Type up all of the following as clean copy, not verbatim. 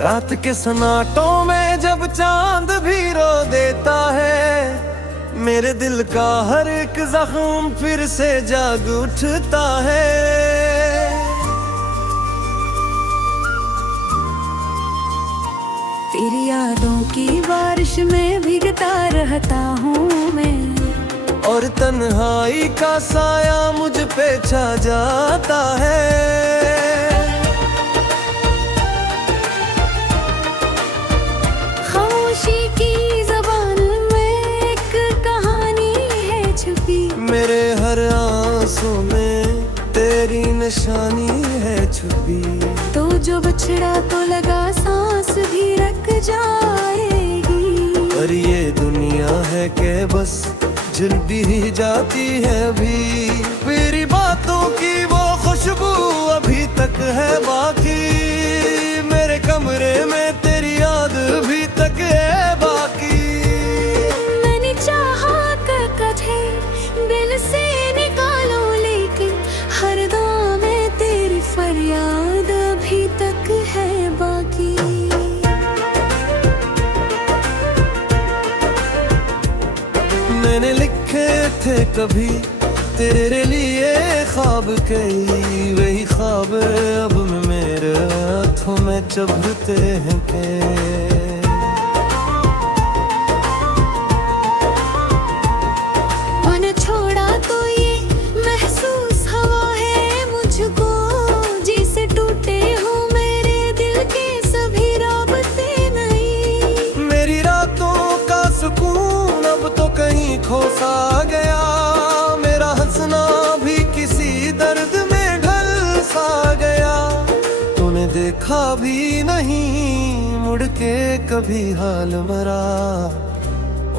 रात के सन्नाटों में जब चांद भी रो देता है, मेरे दिल का हर एक जख्म फिर से जाग उठता है। तेरी यादों की बारिश में भीगता रहता हूँ मैं, और तन्हाई का साया मुझ पे छा जाता है। खामोशी की ज़बान में एक कहानी है छुपी, मेरे हर आंसू में तेरी निशानी है छुपी। तो जो बिछड़ा तो लगा सांस भी रुक जाएगी, पर ये दुनिया है कि बस झिल भी जाती है अभी। मेरी बातों की वो खुशबू अभी तक है बाकी, मेरे कमरे में तेरी याद अभी तक है बाकी। मैंने चाहा कर कथे दिल से निकालो, लेकिन हर दुआ में तेरी फरियाद अभी तक है बाकी। मैंने लिखे थे कभी तेरे लिए ख्वाब, कई वही ख्वाब अब मेरे हाथों में चुभते हैं के। मन छोड़ा तो ये महसूस हवा है मुझको, जिसे टूटे हो मेरे दिल के सभी राबते नहीं। मेरी रातों का सुकून अब तो कहीं खो सा गया, मेरा हंसना भी किसी दर्द में ढल सा गया। तूने देखा भी नहीं मुड़ के कभी हाल मरा,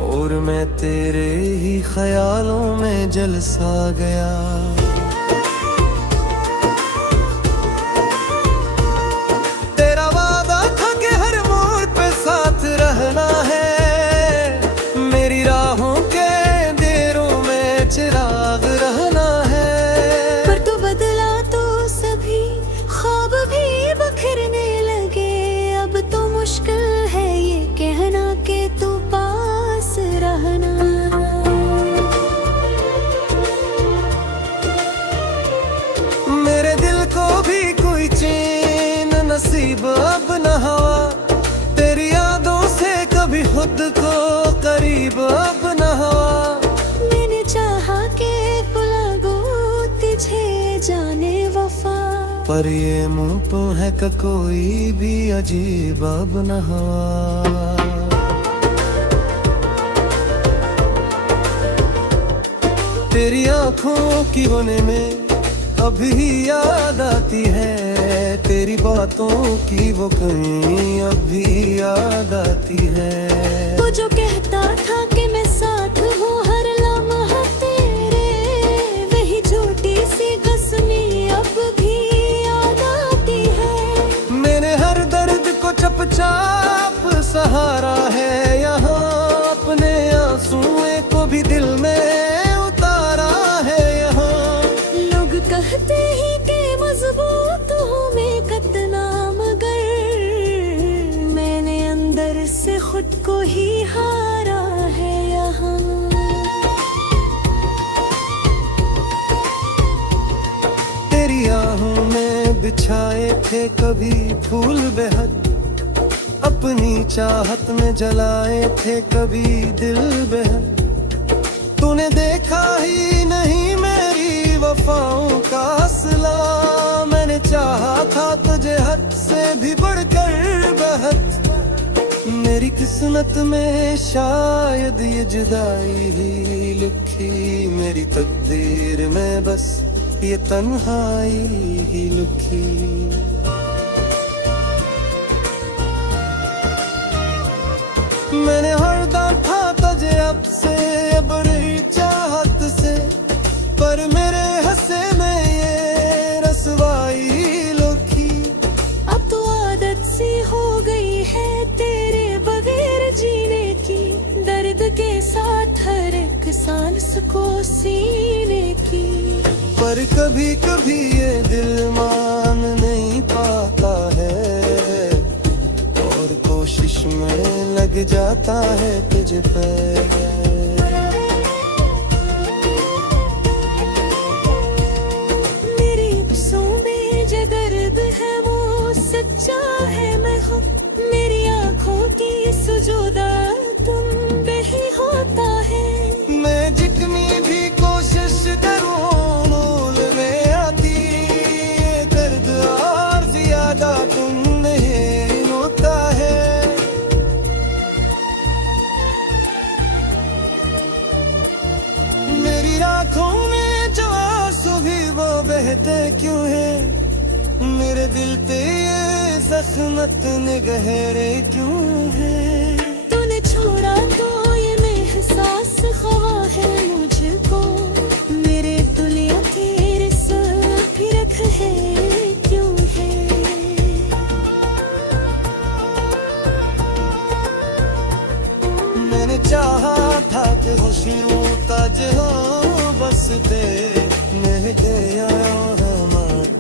और मैं तेरे ही ख्यालों में जल सा गया। तेरा वादा था कि हर मोड़ पे साथ रहना है, मेरी राहों के अंधेरों में चिराग रहना है। पर तू बदला तो सभी ख्वाब भी बिखरने लगे, अब तो मुश्किल है ये कहना कि तू पास रहना। मेरे दिल को भी कोई चैन नसीब अब न हुआ, तेरी यादों से कभी खुद को करीब अब न हुआ। मैंने चाहा कि बुला तुझे जाने वफा, पर ये मुंह पे है कि कोई भी अजीब अब न हुआ। तेरी आँखों की कोने में अभी याद आती है, तेरी बातों की वो कहीं अभी याद आती है। वो जो कहता था कि मैं साथ हूँ हर लम्हा तेरे, वही झूठी सी कसमें अब भी याद आती है। मैंने हर दर्द को चुपचाप सहारा है यहाँ, अपने आंसुओं को भी दिल में उतारा है यहाँ। लोग कहते ही कि मजबूत हूँ मैं कितना, मगर मैंने अंदर से खुद को ही हारा है यहाँ। तेरी आहों में बिछाए थे कभी फूल बेहद, अपनी चाहत में जलाए थे कभी दिल बेहद। तूने देखा ही नहीं मेरी वफाओं का असला, मैंने चाहा था तुझे हद से भी बढ़कर बेहद। मेरी किस्मत में शायद ये जुदाई ही लिखी, मेरी तकदीर में बस ये तन्हाई ही लिखी। मैंने हरदम था तुझे अब से बड़ी चाहत से, पर मेरे हंसे में ये रसवाई लुकी। अब तो आदत सी हो गई है तेरे बगैर जीने की, दर्द के साथ हर एक सांस को सीने की। पर कभी कभी ये दिल मान नहीं पाता है, में लग जाता है तुझ पे। मेरी बसों में जो दर्द है वो सच्चा है, मैं हूँ मेरी आँखों की सुजोदा तुम पे ही होता है। मैं जितनी भी कोशिश करूं मूल में आती ये दर्द और ज्यादा तुम नहीं होता है। मेरी आँखों में जो आंसू भी वो बहते क्यों है, मेरे दिल पे ये जख्मत गहरे क्यों है। तूने छोड़ा तो ये एहसास खवा है मुझको, मेरे तुलिया तेरे साथ फिरक है क्यों है। मैंने चाहा था कि खुशियों ताज हो बस ते महके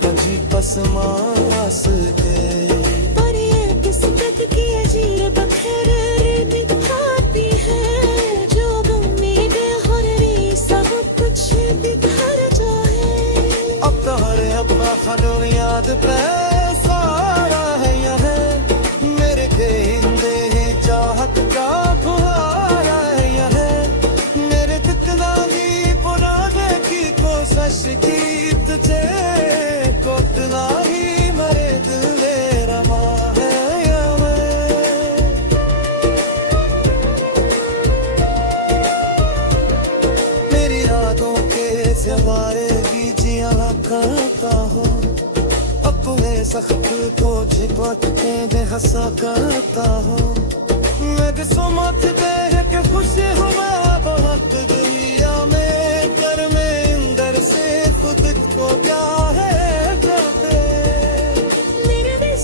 कभी पसमास के। पर ये किस्मत की अजीब खैर दिखाती है, जो उम्मीद हर सब कुछ बिखर जाए। अब तो हर अपना खडोर याद पे सारा है यह मेरे गेंदे चाहत का फुहारा है यह। मेरे कितना भी पुराने की कोशिश की तुझे कोतला ही मरे दिल में रमा है या मैं। मेरी रातों के सवारे बीजिया करता हो, अपने सख्त को झिपक के बेहसा करता हो। मैं भी सुमत दे के खुशी हुआ बहुत दुनिया में, पर मैं अंदर से खुद को क्या है जाते। मेरे दिल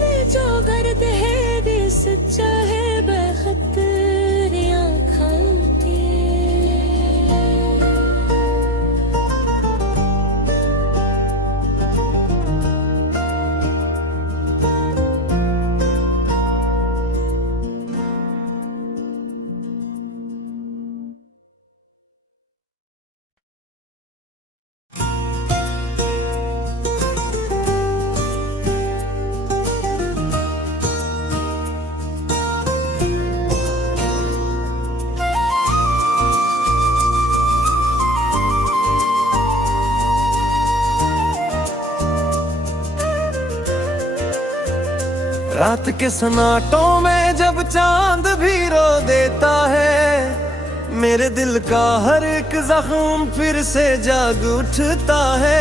में जो गर्द है दिल सच्चा है बेखतर आँखों के। रात के सन्नाटों में जब चांद भी रो देता है, मेरे दिल का हर एक जख्म फिर से जाग उठता है।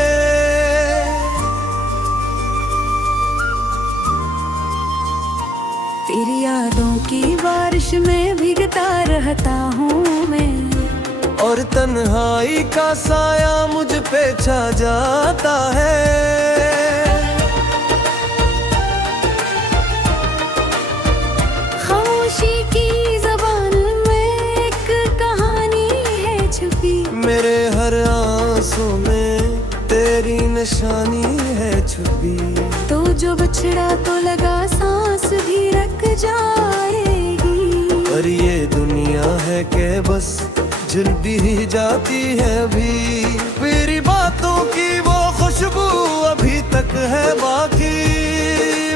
तेरी यादों की बारिश में भीगता रहता हूँ मैं, और तन्हाई का साया मुझ पे छा जाता है। खामोशी की जबान में एक कहानी है छुपी, मेरे हर आंसू में तेरी निशानी है छुपी। तो जो बछड़ा तो लगा सांस भी रख जाएगी। पर ये दुनिया है कि बस जल भी जाती है अभी। मेरी बातों की वो खुशबू अभी तक है बाकी,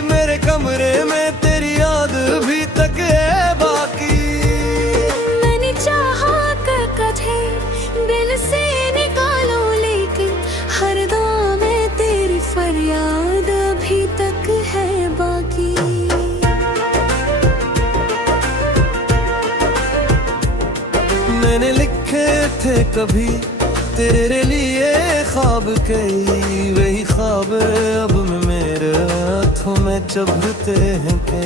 मेरे कमरे में तेरी याद अभी तक है बाकी। मैंने चाहा कर कथे दिल से निकालो, लेकिन हर दुआ में तेरी फरियाद अभी तक है बाकी। मैंने लिखे थे कभी तेरे लिए ख्वाब, कई वही ख्वाब अब मेरे हाथों में चबते हैं के।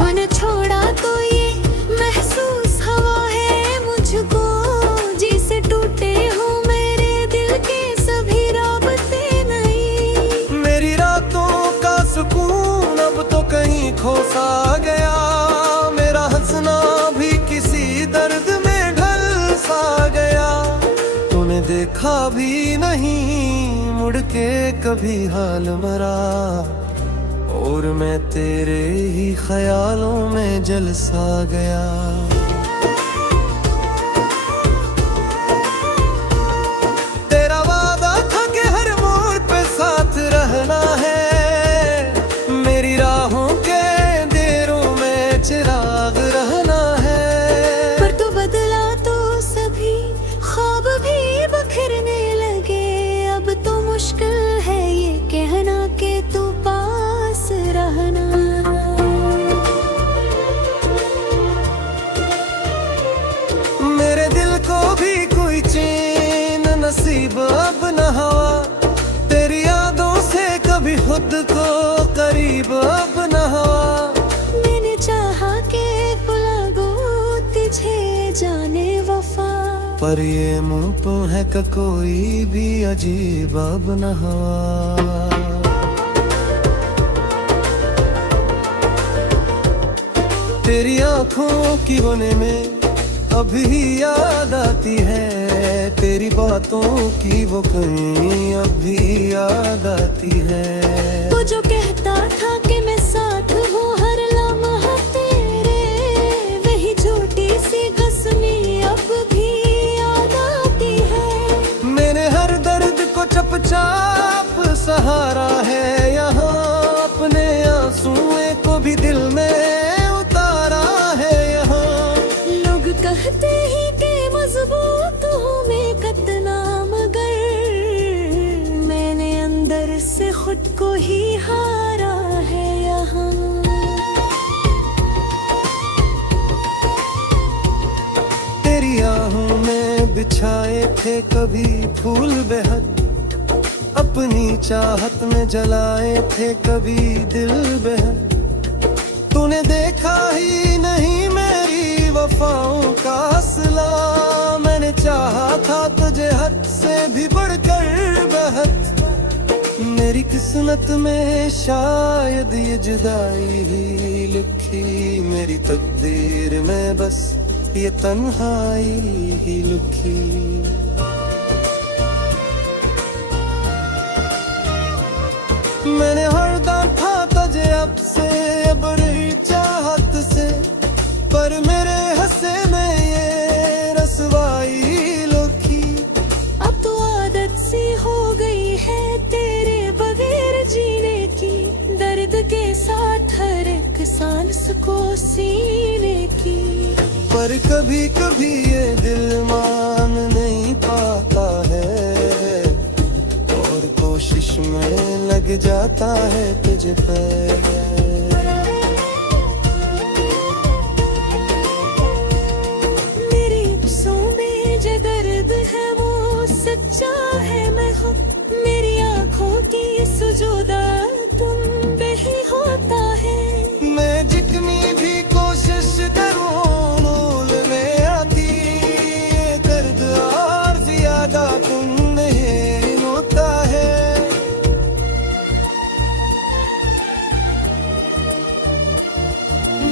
मैंने छोड़ा तो ये महसूस हवा है मुझको, जिसे टूटे हो मेरे दिल के सभी राबते नहीं। मेरी रातों का सुकून अब तो कहीं खो सा गया, मेरा हंसना भी किसी दर्द में ढल सा गया। तूने देखा भी नहीं उड़ के कभी हाल मरा, और मैं तेरे ही ख्यालों में जलसा गया। तेरा वादा था कि हर मोड़ पे साथ रहना है, मेरी राहों के अंधेरों में चिराग रहना है। पर तू बदला तो सभी ख्वाब भी बिखरने लगे, अब तो मुश्किल है ये कहना कि तू पास रहना। मेरे दिल को भी कोई चैन नसीब अब न हुआ, तेरी यादों से कभी खुद को करीब अब न हुआ। मैंने चाहा कि बुला गो तुझे जाने वफा, पर ये मुंह तो है कि कोई भी अजीब अब न हुआ। तेरी आंखों की रोने में अभी याद आती है, तेरी बातों की वो कहीं अभी याद आती है। वो जो कहता था कि मैं साथ हूँ हर लम्हा तेरे, वही झूठी सी कसमें अब भी याद आती है। मैंने हर दर्द को चुपचाप सहारा है, यहाँ अपने आंसुओं को भी दिल में उतारा है। यहाँ लोग कहते ही कि मजबूत हूँ मैं कितना, मगर मैंने अंदर से खुद को ही हारा है यहाँ। तेरी आहों में बिछाए थे कभी फूल बेहद, अपनी चाहत में जलाए थे कभी दिल बेहद। तूने देखा ही नहीं मेरी वफाओं का असला, मैंने चाहा था तुझे हद से भी बढ़कर बेहद। मेरी किस्मत में शायद ये जुदाई ही लिखी, मेरी तकदीर में बस ये तन्हाई ही लिखी। मैंने हरदम था तुझे अब से बड़ी चाहत से, पर मेरे हंसे में ये रसवाई लुकी। अब तो आदत सी हो गई है तेरे बगैर जीने की, दर्द के साथ हर एक सांस को सीने की। पर कभी कभी ये दिल मान नहीं पाता है, और कोशिश में लग जाता है तुझ पे। मेरी अफ्सों में जो दर्द है वो सच्चा है मैं हूँ, मेरी आँखों की सुजोदा तुम पे ही होता है। मैं जितनी भी कोशिश करूँ मूल में आती, ये दर्द और ज्यादा तुम नहीं होता है।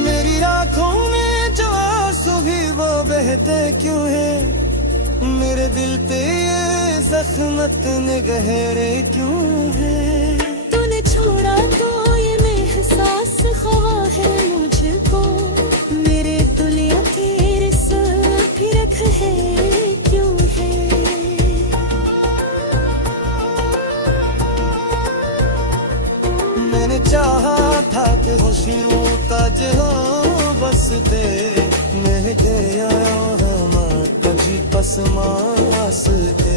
मेरी आँखों में जो आंसू भी वो बहते क्यों है, मेरे दिल पे ये जख्मत ने गहरे क्यों है। तूने छोड़ा तो ये एहसास खवा है मुझको, मेरे तुलिया तेरे सर फिरक है क्यों है। मैंने चाहा था कि खुशियों का जहां बसते, महके आया हम कभी पसमासते।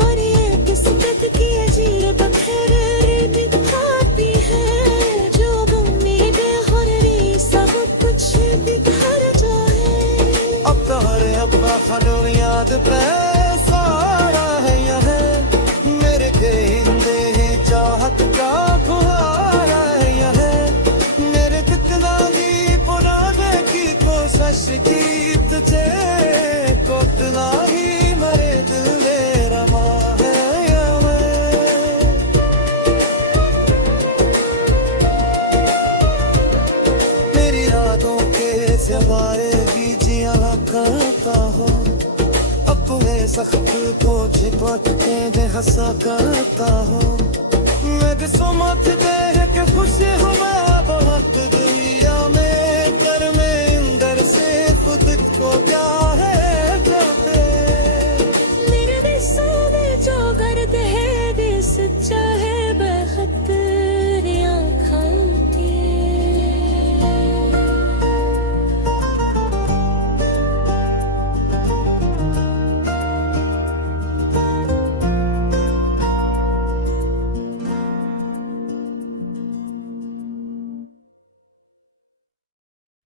पर ये किस्मत की अजीब खैर दिखाती है, जो उम्मीदें हर सब कुछ बिखर जाए। अब तो हर अपना खडोर याद पे सारा है यह, मेरे गेंदे ही चाहत का फुहारा है यह। मेरे कितना भी पुराने की कोशिश की तुझे, कोतला ही मरे दिल में रमा है यह। मेरी यादों के सवारे भी जिया करता हो, अपने सख्त बोझ बांटते दे हंसा करता हो मैं भी सो मत दे के खुश हो मैं